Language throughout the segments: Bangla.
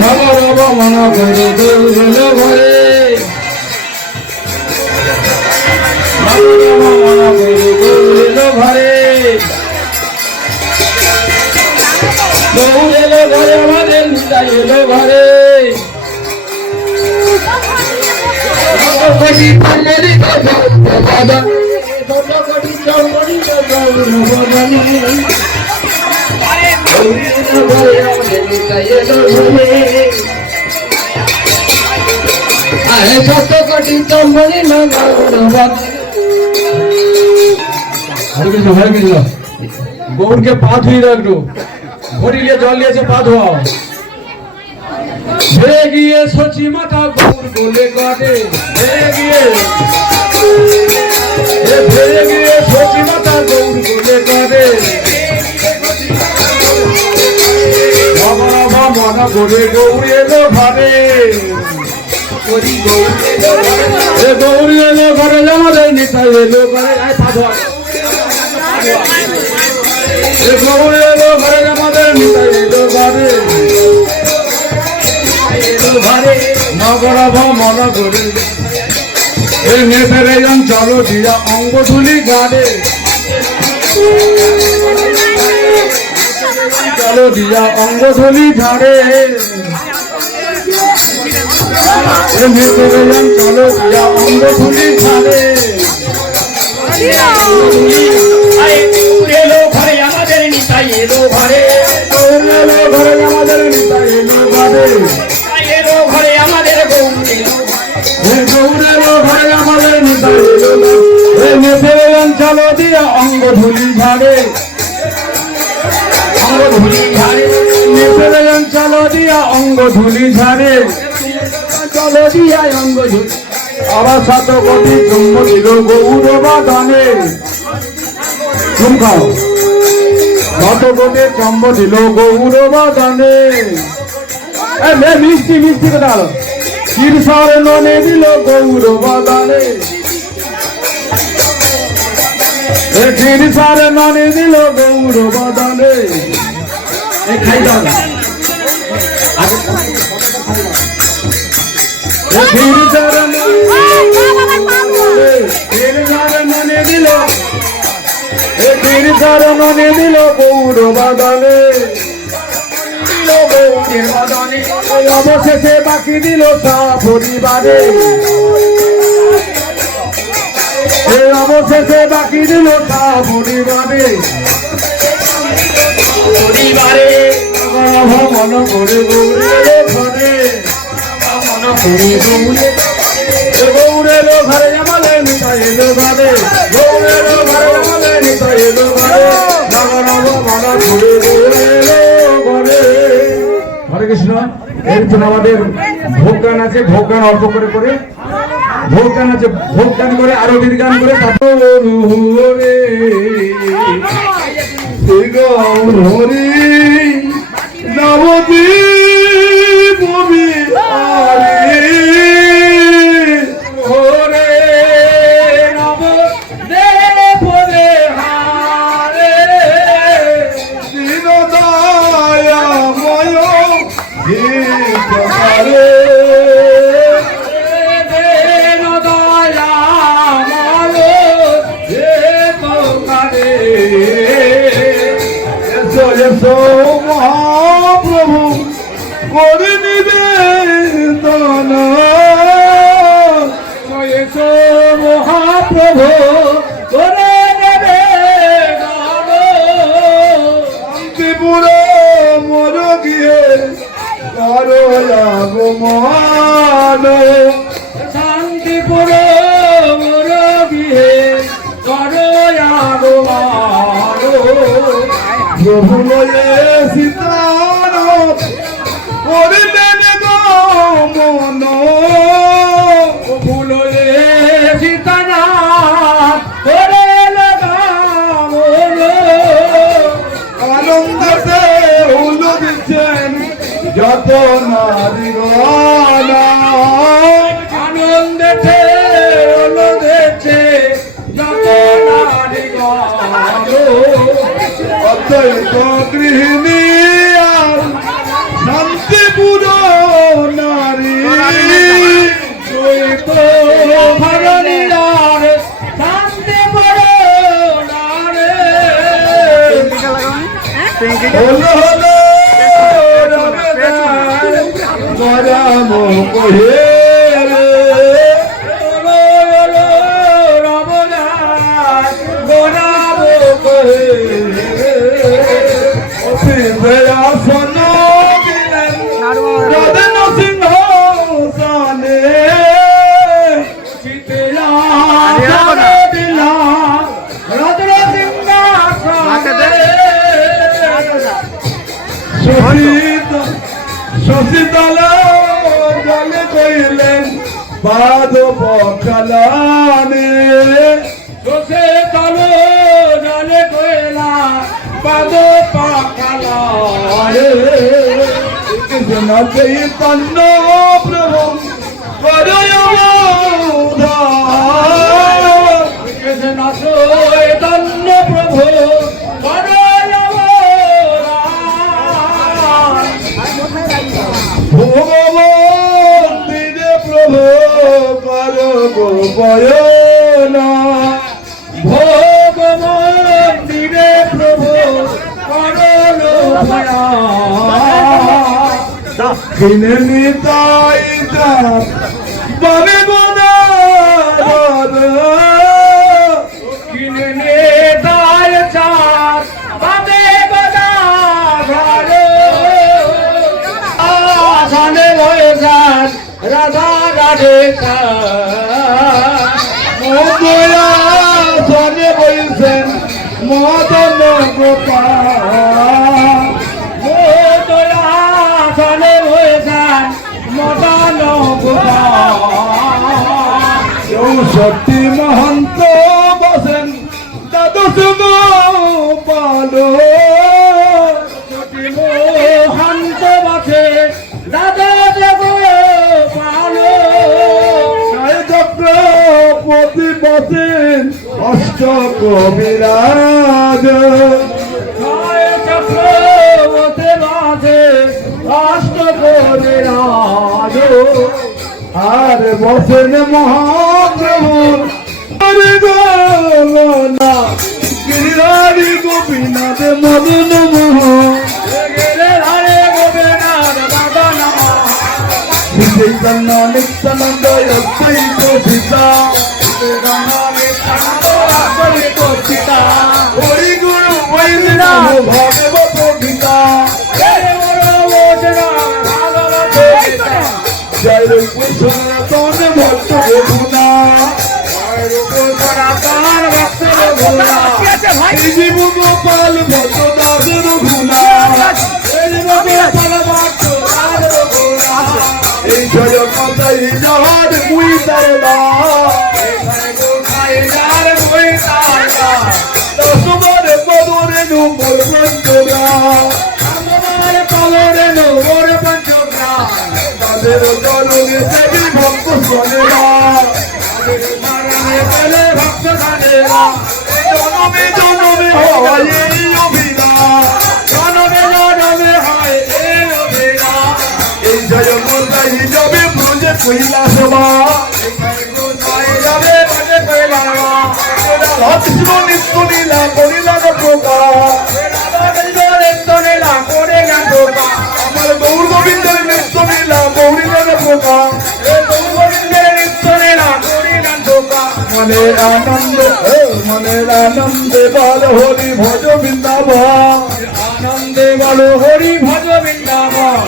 নব নব মন করে দৌড়ল ঘরে নব নব মন করে দৌড়ল ঘরে দৌড়ল ঘরে আমাদের নিতাই এলো ঘরে গৌরকে পা ধুই রাখলো ঘড়ি নিয়ে জল নিয়েছে পা ধোয়াও ধরে গিয়ে সচি মাথা গৌর বলে কাটে ধরে গিয়ে সচি মাথা গৌর বলে কাটে মনা করে গৌর এলো ঘরে গৌর এলো ঘরে জমা দেয় নিতাই এলো ঘরে গৌর এলো ঘরে জমা দেয় নিতাই এলো ঘরে নগর মনা করে এই নেতারে জন চলো দিয়া অঙ্গ ধুলি গাড়ে চলো দিয়া অঙ্গ ধুলি ঝাড়ে নেতারে জন চলো দিয়া অঙ্গ ধুলি ঝাড়ে এলো ঘরে আমাদের নিতাই এলো ঘরে এলো ঘরে আমাদের নিতাই এলো ঘরে ঘরে আমাদের চলো দিয়া অঙ্গ ধুলি ঝাড়ে চলো দিয়া অঙ্গ ধুলি ঝাড়ে চলো দিয়া অঙ্গ ধুলি আবার 7 কোটি চুম্ব দিল গৌর বাগানে চুম খাও 7 কোটি চম্ব দিল গৌর বাগানে মিষ্টি মিষ্টি কথা হলো শিরসার ননে দিল গৌর বাগানে শিরসার ননে দিল গৌর বাগানে খাই দাও শিরসার ননে দিল শিরসার ননে দিল গৌর বাগানে অবশেষে বাকি দিল পরিবারে অবশেষে বাকি দিল পরিবারে পরিবারে মন করে ঘরে মন করে গৌরের ঘরে আমাদের নিতাই এলো ঘরে গৌরের ঘরে আমাদের নিতাই এলো ঘরে নব নব মন করে ঘরে হরে কৃষ্ণ। এরপর আমাদের ভোগ গান আছে, ভোগ গান অল্প করে করে ভোগ গান আছে, ভোগ গান করে আরতির গান করে নবদ্বীপ মহাপ্রভু করে নিবেদন মহাপ্রভু করে নেবে শান্তিপুর মর গিয়ে করো আগমন শান্তিপুর মর গিয়ে করো আগমন প্রভু লয়ে সীতার করিলেন গমন প্রভু লয়ে সীতার করিলেন গমন আনন্দতে উল দিচ্ছেন যত নারীগণ আনন্দতে উল দিচ্ছে যত নারীগণ অদ্বৈত গৃহিণী আর শান্তি পুরো নারী তুই তো ভারণীরার শান্তি বড় নারে হলো হলো মরাম কহে শশীতলা জলে কইলেন বাদ পখালানে শশীতলা জলে কইলা বাদ পখালানে কৃষ্ণ চৈতন্য প্রভু করয় উদ্ধার কৃষ্ণ চৈতন্য প্রভু ভগবান দিনে প্রভু কর গোপয়না ভগবান দিনে প্রভু কর দক্ষিণে নিতাই বামে গোদার দক্ষিণে নিতাই চাঁদ বামে গোদার রাধা রাধে মদয়া সনে বলছেন মদন গোপাল মদয়া সনে বলছেন মদন গোপাল সত্যি মহন্ত বসেন দ্বাদশ গোপাল সত্যি মহন্ত বসে দ্বাদশ চক্রপতি বসেন অষ্ট কবিরাজ চক্রপতি বসে অষ্ট কবিরাজ আর বসেন মহাপ্রভু গঙ্গনা গিরিধারী গোপীনাথ মদন মোহন চৈতন্য নিত্যানন্দ অদ্বৈত সীতা হরি গুরু বৈষ্ণব ভাগবত গীতা জয় রূপ সনাতন ভক্ত রঘুনা জীব গোপাল ভক্ত দাস রঘুনা এই জয় কথাই যার মুই তারা দশবারে পদরে নম্বর পঞ্চরা পদরে নম্বর পঞ্চরা তাদের চরণে দেবী ভক্ত শোনেরা ভক্ত শোনেরা জনমে জনমে হয় এই অভিনা জনমে জনমে হয় এই অভিনা এই জয় কথাই যাবে ব্রজে কৈলাসবা যাবে ব্রজে কৈলাসবা কৃষ্ণ নিত্য লীলা করিলা প্রকার আমার গৌর গোবিন্দের নিত্য লীলা গৌরীলা প্রকার মনের আনন্দে বল হরি ভজ বৃন্দাবন আনন্দে বল হরি ভজ বৃন্দাবন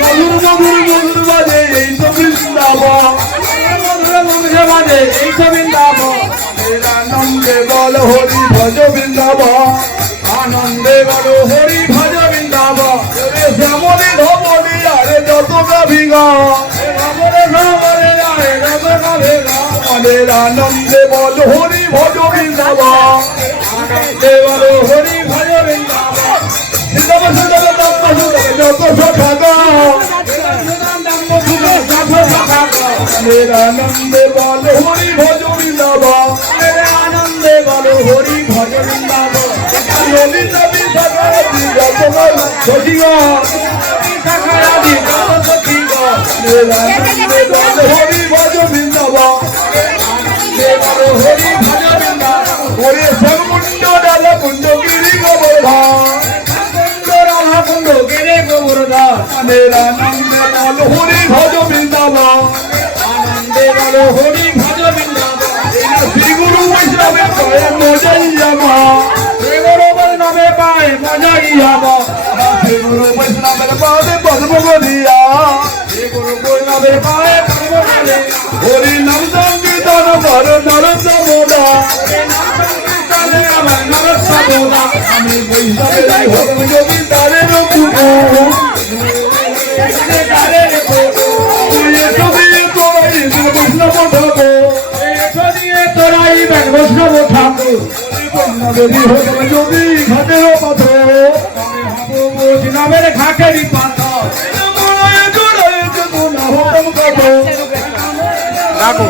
মধুর মধুর মধুর বাজে এই তো বৃন্দাবন মধুর মধুর বাজে এই তো বৃন্দাবন আনন্দে বল হরি ভজ বৃন্দাবন আনন্দে বল হরি ভজ বৃন্দাবন শ্যামলে ধমলি আরে যত গাভিগা মনের আনন্দে বল হরি ভজ বৃন্দাবন আনন্দে বল হরি ভজ বৃন্দাবন যত সখা আনন্দে বল হরি ভজ বৃন্দাবন আনন্দে বল হরি ভজ বৃন্দাবন ললিতা বিশাখাদি যত সখী হরি ভজ বৃন্দাবন হরি ভজ বৃন্দাবন ওরে সর্বকুণ্ড রাধা কুণ্ড গিরি গোবর্ধন রাধা কুণ্ড গিরি গোবর্ধন মেরা নন্দে লাল হরি ভজ বৃন্দাবন আনন্দে লাল হরি ভজ বৃন্দাবন শ্রী গুরু বৈষ্ণবের পায়ে মজাইয়া মা শ্রী গুরু বৈষ্ণবের পায়ে মজাইয়া মা শ্রী গুরু বৈষ্ণবের পায়ে পদ্ম গদিয়া শ্রী গুরু বৈষ্ণবের পায়ে পদ্ম গদিয়া হরি নাম সংকীর্তন কর নরসমোদা হরি নাম সংকীর্তনে আমার নরসমোদা আমি বৈষ্ণবের ভক্ত যোগী তারের পুরো তারের পুরো বৈষ্ণব ঠাকুর যদি ঘাটের পাথর বৈষ্ণবের ঘাটেরই পাথর রাখো